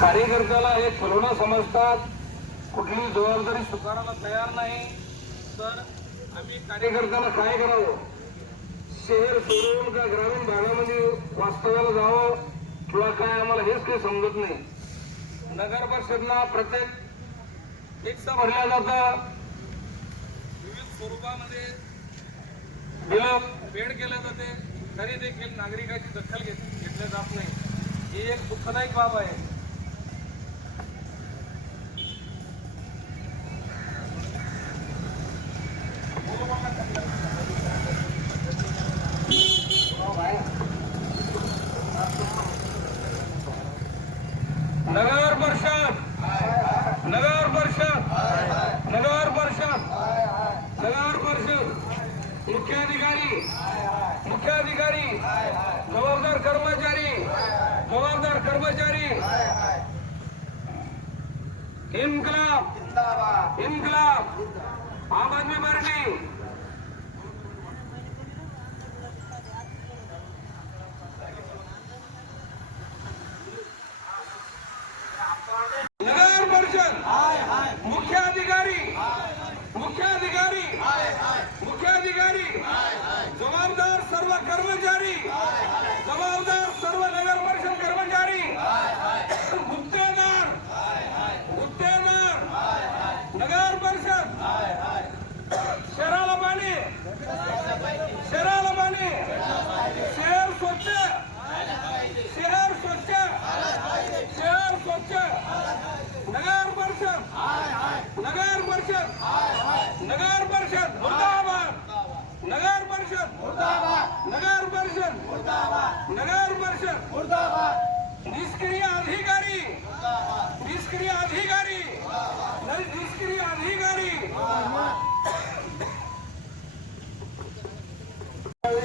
कार्यकर्त्याला हे छलवणं समजतात. कुठली जबाबदारी स्वीकारायला तयार नाही. तर आम्ही कार्यकर्त्याला काय करावं? शहर सोडून का ग्रामीण भागामध्ये वास्तव्याला जावं किंवा काय आम्हाला हेच काही समजत नाही. नगर परिषदला प्रत्येक फिक्स भरल्या जातं. विविध स्वरूपामध्ये बिलं पेड केले जाते. तरी देखील नागरिकाची दखल घेतली जात नाही. ही एक दुःखदायक बाब आहे.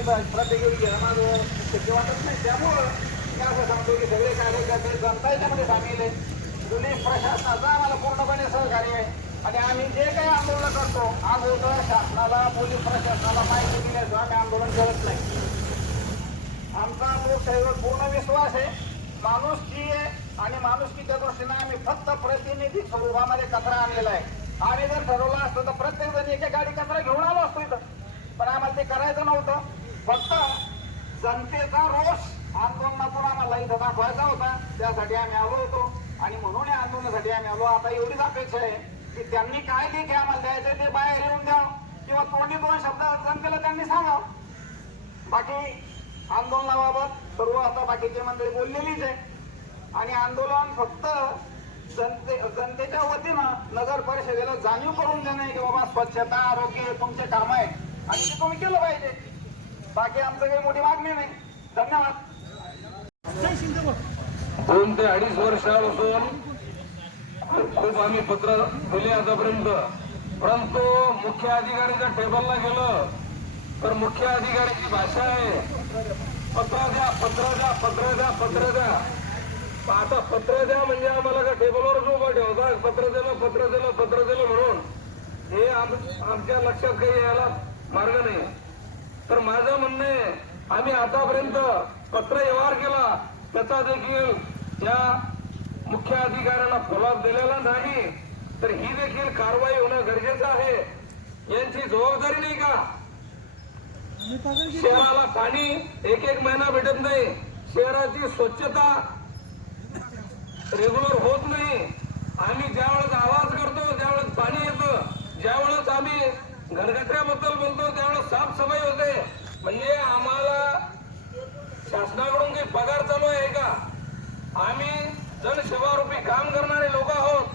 प्रत्येक माझं शक्य वाटत नाही. त्यामुळं मी असं सांगतो की सगळे कार्यकर्ते जनता याच्यामध्ये सामील आहे पोलीस प्रशासनाचं आम्हाला पूर्णपणे सहकार्य आहे. आणि आम्ही जे काही आंदोलन करतो अगोदर शासनाला पोलीस प्रशासनाला माहिती दिल्याचं आम्ही आंदोलन करत नाही. आमचा लोकशाहीवर पूर्ण विश्वास आहे. माणुसकी आहे आणि माणुसकीच्या दृष्टीने आम्ही फक्त प्रतिनिधी स्वरूपामध्ये कचरा आणलेला आहे. आम्ही जर ठरवलं असतं तर प्रत्येक जण एका गाडी कचरा घेऊन आलो असतो इथं. पण आम्हाला ते करायचं नव्हतं. फक्त जनतेचा रोष आंदोलनातून आम्हाला इथं दाखवायचा होता. त्यासाठी आम्ही आलो होतो. आणि म्हणून या आंदोलनासाठी आम्ही आलो. आता एवढीच अपेक्षा आहे की त्यांनी काय लेखी आम्हाला द्यायचं ते बाहेर येऊन द्यावं. किंवा तोंडी दोन शब्द जनतेला त्यांनी सांगावं. बाकी आंदोलनाबाबत सर्व आता बाकीची मंडळी बोललेलीच आहे. आणि आंदोलन फक्त जनते जनतेच्या वतीनं नगर परिषदेला जाणीव करून देणे की बाबा स्वच्छता आरोग्य हे तुमचे काम आहे आणि ते तुम्ही केलं पाहिजे. बाकी आमचं काही मोठी मागणी नाही. धन्यवाद. दोन ते अडीच वर्षापासून खूप आम्ही पत्र दिले आतापर्यंत. परंतु मुख्य अधिकाऱ्याच्या टेबलला गेलं तर मुख्य अधिकाऱ्याची भाषा आहे. पत्र द्या पत्र द्या पत्र द्या पत्र द्या. आता पत्र द्या म्हणजे आम्हाला का टेबलवरच उभं ठेवता पत्र दिलं पत्र दिलं पत्र दिलं म्हणून हे आम- आमच्या लक्षात काही यायला मार्ग नाही. तर माझं म्हणणं आहे आम्ही आतापर्यंत पत्र व्यवहार केला त्याचा देखील या मुख्य अधिकाऱ्यांना फॉलोअप दिलेला नाही. तर ही देखील कारवाई होणं गरजेचं आहे. यांची जबाबदारी नाही का? शहराला पाणी एक एक महिना भेटत नाही. शहराची स्वच्छता रेग्युलर होत नाही. आम्ही ज्यावेळेस आवाज करतो त्यावेळेस पाणी येतं ज्यावेळेस आम्ही घरगट्ट्याबद्दल बोलतो त्यावेळेस साफसफाई होते. म्हणजे आम्हाला शासनाकडून काही पगार चालू आहे का? आम्ही जनसेवारूपी काम करणारे लोक आहोत.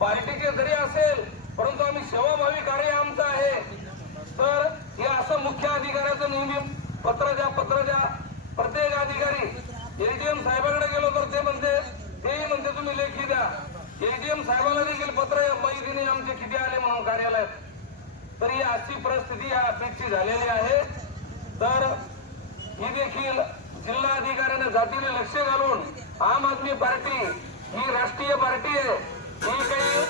पार्टीचे जरी असेल परंतु आम्ही सेवाभावी कार्य आमचं आहे. तर हे असं मुख्य अधिकाऱ्याचं नेहमी पत्र द्या पत्र द्या. प्रत्येक अधिकारी एडीएम साहेबांकडे गेलो तर ते म्हणते तेही म्हणते तुम्ही लेखी द्या एडीएम साहेबांना देखील पत्र या मैत्रिणी आमचे किती आले म्हणून कार्यालयात तर ही अशी परिस्थिती या अपेक्षित झालेली आहे. तर ही देखील जिल्हा अधिकाऱ्याने जातीने लक्ष घालून आम आदमी पार्टी ही राष्ट्रीय पार्टी आहे. ही काही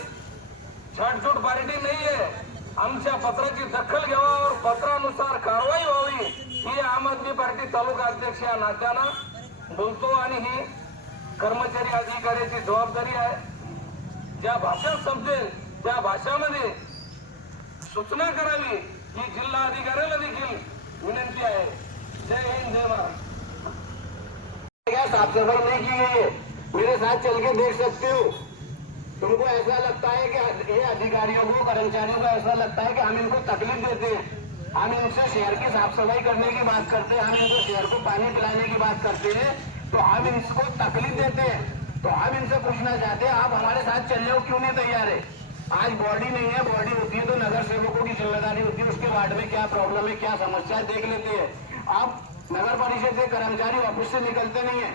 छाटछूट पार्टी नाही आहे आमच्या पत्राची दखल घ्यावा पत्रानुसार कारवाई व्हावी ही आम आदमी पार्टी तालुका अध्यक्ष या नात्यानं बोलतो आणि ही कर्मचारी अधिकाऱ्याची जबाबदारी आहे. ज्या भाषेत समजेल त्या भाषामध्ये सूचना करावी ही जिल्हा अधिकाऱ्याला विनंती आहे। जय हिंद, जय क्या साफ़ सफ़ाई नहीं की गई है? मेरे साथ चल के देख सकते हो। तुमको ऐसा लगता है कि ये अधिकारियों को, कर्मचारियों को ऐसा लगता है कि हम इनको तकलीफ़ देते हैं? हम इनसे शहर की साफ़ सफ़ाई करने की बात करते हैं, हम इनको शहर को पानी पिलाने की बात करते हैं तो हम इनको तकलीफ़ देते हैं। तो हम इनसे पूछना चाहते हैं, आप हमारे साथ चलने को क्यों नहीं तैयार है? आज बॉडी नहीं है, बॉडी होती है तो नगर सेवकों की ज़िम्मेदारी होती है, उसके वार्ड में क्या प्रॉब्लम है, क्या समस्या है देख लेते हैं। आप नगर परिषद के कर्मचारी ऑफ़िस से निकलते नहीं है।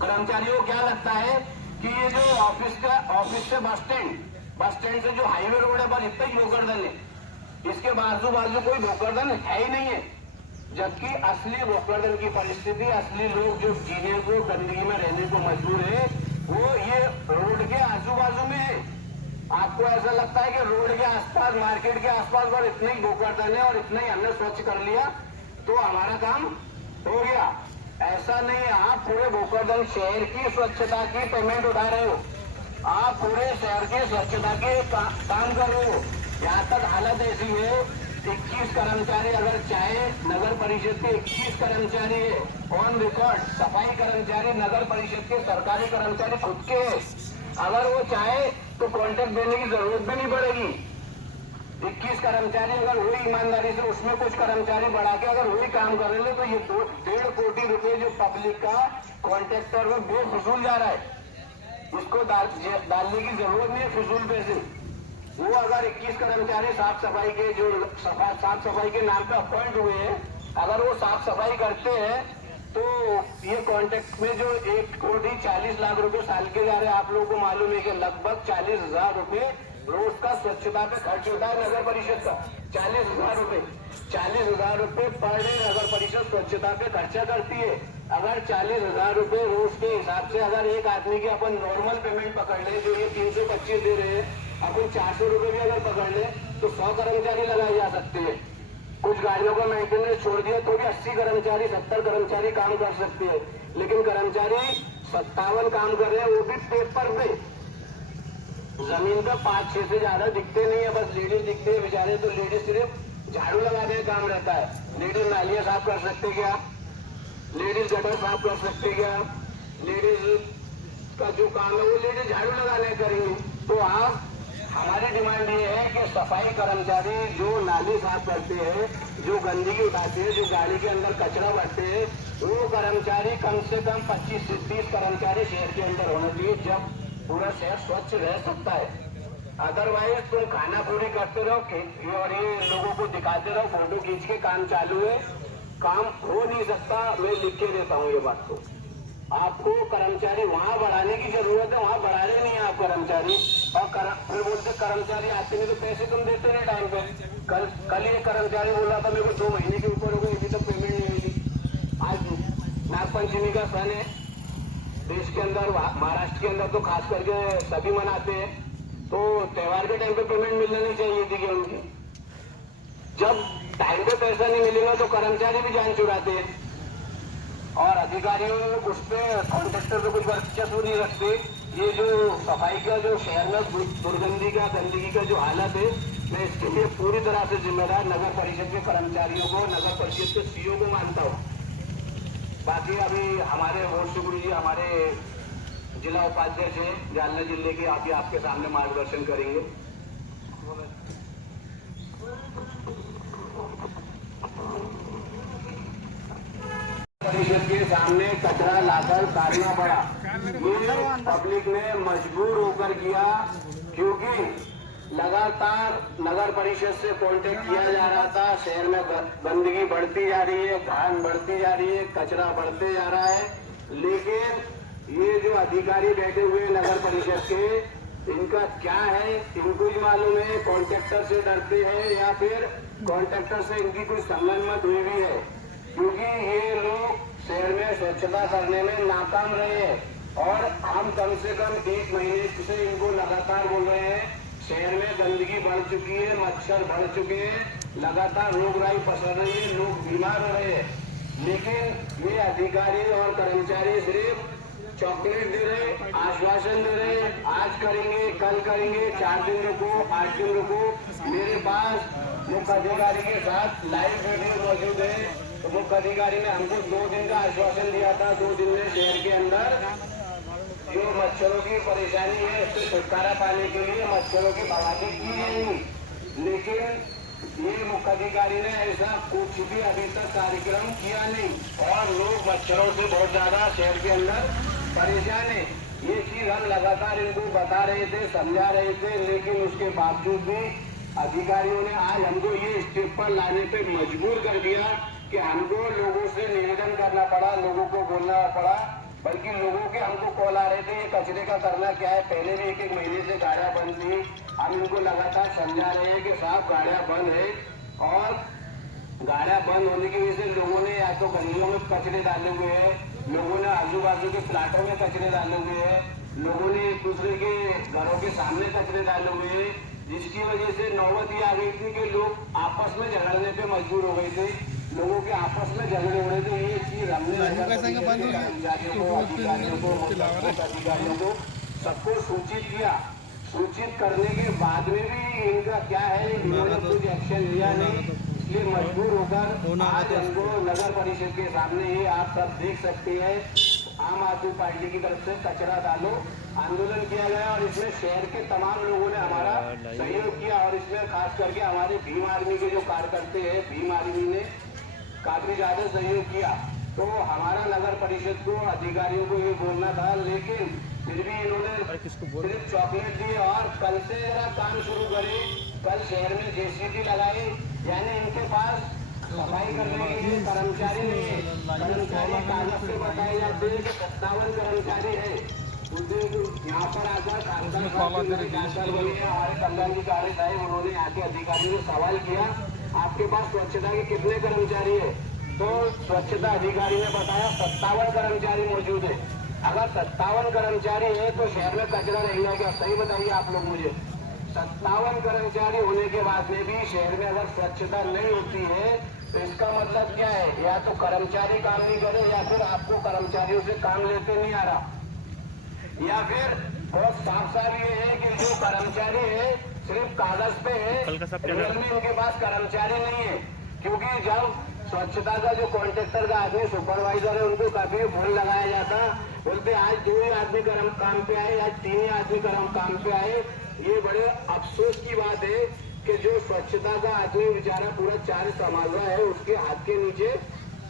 कर्मचारियों को क्या लगता है कि ये जो ऑफ़िस का ऑफ़िस से बस स्टैंड बस स्टैंड से जो हाईवे रोड है बस इतना ही भोकरदन है। इसके बाजू बाजू कोई भोकरदन है ही नहीं है। जबकि असली भोकरदन की परिस्थिति, असली लोग जो जीने को, गंदगी में रहने को मजबूर है, वो ये रोड के आजू बाजू में है। आपको ऐसा लगता है कि रोड के आसपास मार्केट के आसपास पर इतने ही भोकरदन है और इतना ही हमने स्वच्छ कर लिया तो हमारा काम हो गया। ऐसा नहीं आप पूरे गोकर्धन शहर की स्वच्छता की पेमेंट उठा रहे हो। आप पूरे शहर की स्वच्छता के का, काम कर रहे हो। यहाँ तक हालत ऐसी है 21 कर्मचारी अगर चाहे नगर परिषद के 21 कर्मचारी है। ऑन रिकॉर्ड सफ़ाई कर्मचारी नगर परिषद के सरकारी कर्मचारी खुद के अगर वो चाहे तो कॉन्ट्रैक्ट देने की ज़रूरत भी नहीं पड़ेगी। इक्कीस कर्मचारी अगर वही ईमानदारी से उसमें कुछ कर्मचारी बढ़ा के अगर वही काम कर रहे तो ये दो डेढ़ कोटी रुपए जो पब्लिक का कॉन्ट्रैक्टर में बेफिजूल जा रहा है। इसको डाल, डालने की ज़रूरत नहीं है फिजूल पैसे वो अगर 21 कर्मचारी साफ़ सफ़ाई के जो साफ़ सफ़ाई के नाम पे अपॉइंट हुए हैं अगर वो साफ़ सफ़ाई करते हैं तो ये कॉन्ट्रैक्ट में जो एक कोटी चालीस लाख रुपए साल के जा रहे हैं, आप लोगों को मालूम है कि लगभग चालीस हज़ार रुपए रोज का स्वच्छता पे खर्च होता है नगर परिषद का। चालीस हज़ार रूपए, चालीस हज़ार रूपए पर डे नगर परिषद स्वच्छता पे खर्चा करती है। अगर चालीस हज़ार रूपए रोज के हिसाब से अगर एक आदमी की अपन नॉर्मल पेमेंट पकड़ ले, जो ये तीन सौ पच्चीस दे रहे हैं, अपन चार सौ रुपये भी अगर पकड़ ले तो सौ कर्मचारी लगाए जा सकते हैं। कुछ गाड़ियों का मेंटेनेंस छोड़ दिया तो भी अस्सी कर्मचारी, सत्तर कर्मचारी काम कर सकते हैं। लेकिन कर्मचारी सत्तावन काम कर रहे हैं, वो भी पेपर पे। ज़मीन पे पाँच, छह से ज़्यादा दिखते नहीं है, बस लेडीज़ दिखते हैं बेचारे तो लेडीज़ सिर्फ़ झाड़ू लगाने का काम रहता है। लेडीज़ नालियाँ साफ़ कर सकते क्या? लेडीज़ गटर साफ़ कर सकते क्या? लेडीज़ का जो काम है, वो लेडीज़ झाड़ू लगाने करेंगे। तो आप हमारी डिमांड ये है कि सफ़ाई कर्मचारी जो नाली साफ़ करते हैं, जो गंदगी उठाते हैं, जो गाड़ी के अंदर कचरा भरते हैं, वो कर्मचारी कम से कम 25 से 30 कर्मचारी शहर के अंदर होना चाहिए जब पूरा शहर स्वच्छ रह सकता है। अदरवाइज़ तुम खाना पूरी करते रहो और ये लोगों को दिखाते रहो, फ़ोटो खींच के काम चालू है। काम हो नहीं सकता, मैं लिख के देता हूँ ये बात को। आपको कर्मचारी वहाँ बढ़ाने की ज़रूरत है वहाँ बढ़ा रहे नहीं आप कर्मचारी। और कर, फिर बोलते कर्मचारी आते नहीं तो पैसे तुम देते नहीं टाइम पे। कल कल ये कर्मचारी बोला था मेरे को दो महीने के ऊपर हो गए अभी तक पेमेंट नहीं मिली आज नागपंचमी का सन है। देश के अंदर महाराष्ट्र के अंदर तो खास करके सभी मनाते हैं। तो त्योहार के टाइम पे पेमेंट मिलना नहीं चाहिए थी कि उनकी? जब टाइम पे पैसा नहीं मिलेगा तो कर्मचारी भी जान चुराते हैं। और अधिकारियों उस पर कॉन्ट्रेक्टर पे कुछ वर्चस्व नहीं रखते ये जो सफ़ाई का जो शहर में दुर्गंधी का, गंदगी का जो हालत है, मैं इसके लिए पूरी तरह से जिम्मेदार नगर परिषद के कर्मचारियों को, नगर परिषद के सीओ को मानता हूँ। बाकी अभी हमारे वोट गुरु जी, हमारे जिला उपाध्यक्ष हैं, जालना ज़िले के, अभी आपके सामने मार्गदर्शन करेंगे। परिषद के सामने कचरा लाकर काटना पड़ा। ये पब्लिक ने मजबूर होकर किया, क्योंकि लगातार नगर परिषद से कांटेक्ट किया जा रहा था। शहर में गंदगी बढ़ती जा रही है, घान बढ़ती जा रही है, कचरा बढ़ते जा रहा है। लेकिन ये जो अधिकारी बैठे हुए नगर परिषद के, इनका क्या है, इनको ही मालूम है। कॉन्ट्रैक्टर से डरते हैं या फिर कॉन्ट्रैक्टर से इनकी कोई संगनमत हुई भी है। क्योंकि ये लोग शहर में स्वच्छता करने में नाकाम रहे और हम कम से कम एक महीने से इनको लगातार बोल रहे हैं, शहर में गंदगी बढ़ चुकी है, मच्छर बढ़ चुके हैं, लगातार रोगराई पसर रही है लोग बीमार हो रहे हैं। लेकिन ये अधिकारी और कर्मचारी सिर्फ़ चॉकलेट दे रहे आश्वासन दे रहे आज करेंगे, कल करेंगे, चार दिन रुको, आठ दिन रुको। मेरे पास मुख्य अधिकारी के साथ लाइव वीडियो मौजूद है। तो मुख्य अधिकारी ने हमको दो दिन का आश्वासन दिया था, दो दिन में शहर के अंदर। जो मच्छरों की परेशानी है, उससे छुटकारा पाने के लिए मच्छरों की भगाती की जाएगी लेकिन ये मुख्य अधिकारी ने ऐसा कुछ भी अभी तक कार्यक्रम किया नहीं। और लोग मच्छरों से बहुत ज़्यादा शहर के अंदर परेशान है। ये चीज़ हम लगातार इनको बता रहे थे, समझा रहे थे, लेकिन उसके बावजूद भी अधिकारियों ने आज हमको ये स्टेप पर लाने पे मजबूर कर दिया। कि हमको लोगों से निवेदन करना पड़ा, लोगों को बोलना पड़ा, बल्कि लोगों के हमको कॉल आ रहे थे, ये कचरे का करना क्या है? पहले भी एक एक महीने से गाड़ियाँ बंद थी। हम इनको लगातार समझा रहे हैं कि साहब, गाड़ियाँ बंद है और गाड़ियाँ बंद होने की वजह से लोगों ने या तो गलियों में कचरे डाले हुए हैं, लोगों ने आजू बाजू के प्लाटों में कचरे डाले हुए हैं, लोगों ने एक दूसरे के घरों के सामने कचरे डाले हुए हैं, जिसकी वजह से नौबत ये आ गई थी कि लोग आपस में झगड़ने पे मजबूर हो गए थे। लोगों के आपस में झगड़े हो रहे थे ये चीज़ हमने अधिकारियों को सबको सूचित किया। सूचित करने के बाद में भी इनका क्या है इन्होंने कुछ एक्शन लिया नहीं। इसलिए मजबूर होकर आज हमको नगर परिषद के सामने ये आप सब देख सकते हैं। आम आदमी पार्टी की तरफ़ से कचरा डालो आंदोलन किया गया और इसमें शहर के तमाम लोगों ने हमारा सहयोग किया और इसमें खास करके हमारे भीम आर्मी के जो कार्यकर्ते हैं भीम आर्मी ने काफ़ी ज़्यादा सहयोग किया। तो हमारा नगर परिषद को अधिकारियों को ये बोलना था लेकिन फिर भी इन्होंने सिर्फ़ चॉकलेट दिए और कल से जरा काम शुरू करे। कल शहर में जेसीबी लगाए यानी इनके पास सफ़ाई करने के लिए कर्मचारी नहीं है। कर्मचारी कागज़ से बताए जाते हैं कि सत्तावन कर्मचारी है। यहाँ पर आकर हमारे कल्याण जी कार्य साहब उन्होंने आके अधिकारियों से सवाल किया। आपके पास स्वच्छता के कितने कर्मचारी है? तो स्वच्छता अधिकारी ने बताया, सत्तावन कर्मचारी मौजूद है। अगर सत्तावन कर्मचारी है तो शहर में कचरा रहेगा क्या? सही बताइए आप लोग मुझे। सत्तावन कर्मचारी होने के बाद में भी शहर में अगर स्वच्छता नहीं होती है तो इसका मतलब क्या है? या तो कर्मचारी काम नहीं करे, या फिर आपको कर्मचारियों से काम लेते नहीं आ रहा। या फिर बहुत साफ़ साफ़ ये है कि जो कर्मचारी है सिर्फ़ कागज़ पे है। इनके पास कर्मचारी नहीं है। क्योंकि जब स्वच्छता का जो कॉन्ट्रेक्टर का आदमी सुपरवाइजर है उनको काफ़ी फ़ोन लगाया जाता। बोलते आज दो ही आदमी कर्म काम पे आए आज तीन ही आदमी कर्म काम पे आए। ये बड़े अफसोस की बात है कि जो स्वच्छता का आदमी बेचारा पूरा चार्ज संभाल रहा है उसके हाथ के नीचे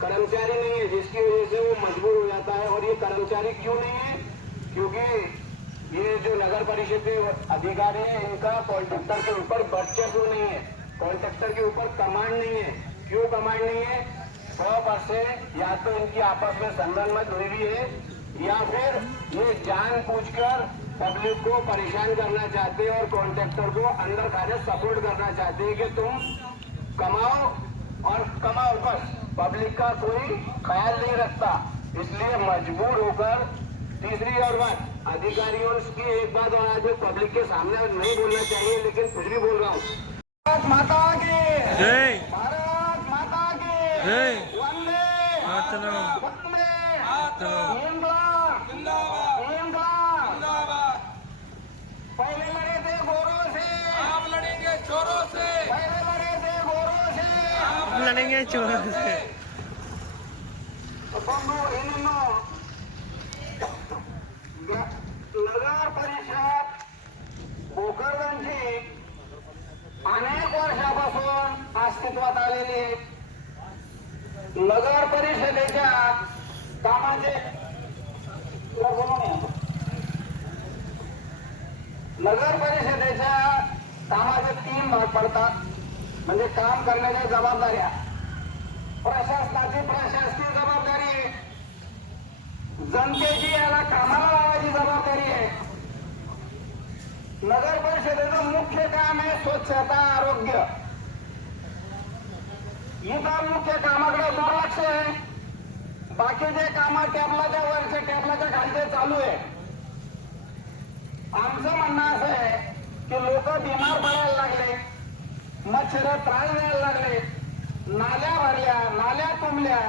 कर्मचारी नहीं है जिसकी वजह से वो मजबूर हो जाता है। और ये कर्मचारी क्यों नहीं है? क्योंकि ये जो नगर परिषद के अधिकारी है, इनका कॉन्ट्रेक्टर के ऊपर वर्चस्व नहीं है? कॉन्ट्रेक्टर के ऊपर कमांड नहीं है। क्यों कमांड नहीं है? सौ परसेंट या तो इनकी आपस में संगनमत हुई हुई है, या फिर ये जान पूछकर पब्लिक को परेशान करना चाहते हैं और कॉन्ट्रेक्टर को अंदर खाने सपोर्ट करना चाहते हैं कि तुम कमाओ और कमाओ बस। पब्लिक का कोई ख्याल नहीं रखता, इसलिए मजबूर होकर तीसरी और बात अधिकारियों की एक बात और आज पब्लिक के सामने नहीं बोलना चाहिए लेकिन फिर भी बोल रहा हूँ। भारत माता के। जय। भारत माता की। जय। वंदे मातरम। वंदे मातरम। इंकलाब जिंदाबाद। इंकलाब जिंदाबाद। पहले लड़े थे गोरों से। आप लड़ेंगे चोरों से। पहले लड़े थे गोरों से। आप लड़ेंगे चोरों से। बंधू इन्होंने अनेक वर्षापासून अस्तित्वात आलेली नगर परिषदेच्या कामाचे नगर परिषदेच्या कामाचे तीन भाग पडतात. म्हणजे काम करण्याच्या जबाबदाऱ्या. प्रशासनाची प्रशासकीय जबाबदारी. आहे जनतेची याला कामाला लावायची जबाबदारी आहे. नगर परिषदेचं मुख्य काम आहे स्वच्छता आरोग्य. इतर मुख्य कामाकडे दुर्लक्ष आहे. बाकीचे काम टॅबलाच्या वरचे टॅबलाच्या खालचे चालू आहे. आमचं म्हणणं असं आहे की लोक बिमार पडायला लागले मच्छर त्रास द्यायला लागले नाल्या भरल्या नाल्या तुंबल्या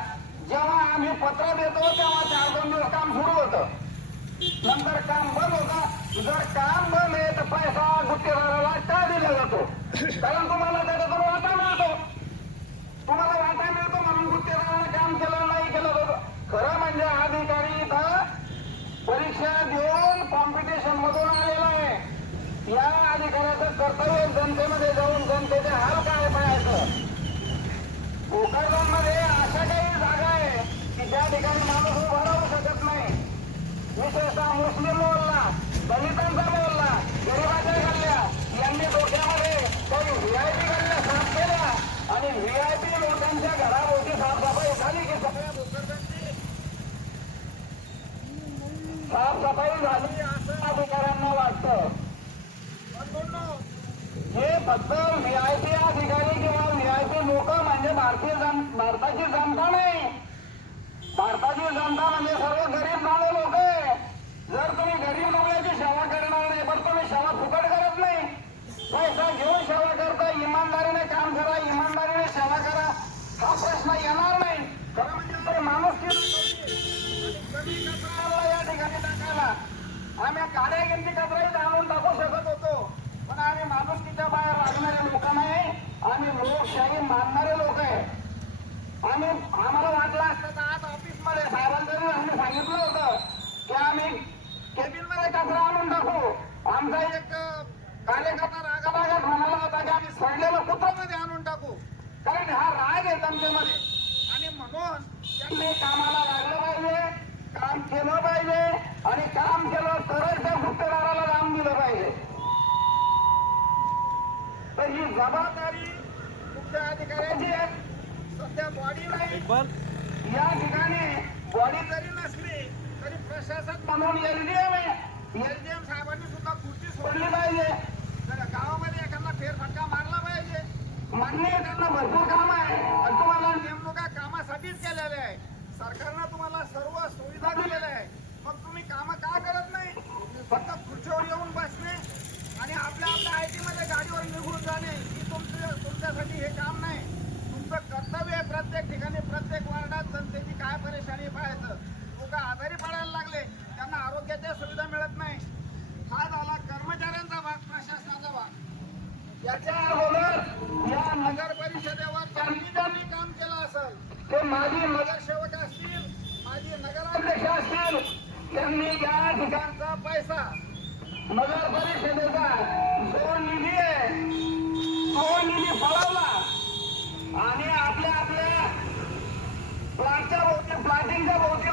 जेव्हा आम्ही पत्र देतो तेव्हा चार दोन दिवस काम सुरू होतं. नंतर काम बंद होतं जर काम बंद आहे तर पैसा गुत्तेदाराला का दिला जातो? कारण तुम्हाला त्याच्यातून वाटा मिळतो. तुम्हाला वाटा मिळतो म्हणून गुत्तेदारानं काम केलं नाही केलं बरोबर खरं म्हणजे अधिकारी इथं परीक्षा देऊन कॉम्पिटिशन मधून आलेला आहे. या अधिकाऱ्याचं कर्तव्य जनतेमध्ये जाऊन जनतेचे हाल काय पाहायचं? भोकरदनमध्ये अशा काही जागा आहे की ज्या ठिकाणी माणूस उभा राहू शकत नाही. विशेषतः मुस्लिम मोहल्ला. दलितांचा मोहल्ला गरिबाच्या गल्ल्या यांनी डोक्यामध्ये काही व्हीआयपी गल्ल्या साफ केल्या आणि व्हीआयपी लोकांच्या घराभोवती साफसफाई झाली की सगळ्या साफसफाई झाली असं अधिकाऱ्यांना वाटतं. हे फक्त व्हीआयपी अधिकारी किंवा व्हीआयपी लोक म्हणजे भारतीय जन भारताची जनता नाही. भारताची जनता म्हणजे सर्व गरीब झाले लोक आहे जर तुम्ही गरीब लोकांची सेवा करणार नाही पण तुम्ही सेवा फुकट करत नाही पैसा घेऊन सेवा करता इमानदारीने काम करा इमानदारीने सेवा करा. हा प्रश्न येणार नाही. खरं म्हणजे तर माणूस कचरा या ठिकाणी टाकायला? आम्ही काड्या गिंती कचराही आणून टाकू शकत होतो. पण आम्ही माणुसकीच्या बाहेर लागणारे लोक नाही. आम्ही लोकशाही मानणारे लोक आहे. आम्ही आम्हाला वाटलं असतं तर आज ऑफिसमध्ये साहेबांचं आम्ही सांगितलं होतं की आम्ही केबिनमध्ये कचरा आणून टाकू. आमचा एक अं, कार्यकर्ता रागारागात म्हणाला होता की आम्ही सडलेलं कुत्रामध्ये आणून टाकू? कारण हा राग आहे जनतेमध्ये आणि म्हणून त्यांनी कामाला लागलं पाहिजे काम केलं पाहिजे आणि काम केलं तरच त्या गुप्तदाराला काम दिलं पाहिजे. तर ही जबाबदारी मुख्य अधिकाऱ्याची आहे. सध्या बॉडी नाही. या ठिकाणी बॉडी जरी नसली तरी प्रशासक म्हणून एलडीएम आहे. एलडीएम भरपूर काम आहे. आणि तुम्हाला नेमणुका कामासाठीच केलेल्या आहे सरकारनं तुम्हाला सर्व सुविधा दिलेल्या आहे मग तुम्ही कामं का करत नाही? फक्त खुर्चीवर येऊन बसणे आणि आपल्या आपल्या आय टीमध्ये गाडीवर निघून जाणे ही तुमचं तुमच्यासाठी हे काम नाही. तुमचं कर्तव्य आहे प्रत्येक ठिकाणी प्रत्येक वार्डात जनतेची काय परेशानी पाहायचं. लोक आजारी पडायला लागले त्यांना आरोग्याच्या सुविधा मिळत नाही. हा झाला कर्मचाऱ्यांचा भाग प्रशासनाचा भाग. याच्या अगोदर या नगर परिषदेवर त्यांनी काम केलं असेल. ते माझी नगरसेवक असतील माझी नगराध्यक्ष असतील त्यांनी या ठिकाणचा पैसा नगर परिषदेचा जो निधी आहे तो निधी पळवला आणि आपल्या आपल्या प्लांटच्या भोवती प्लांटिंगच्या भोवती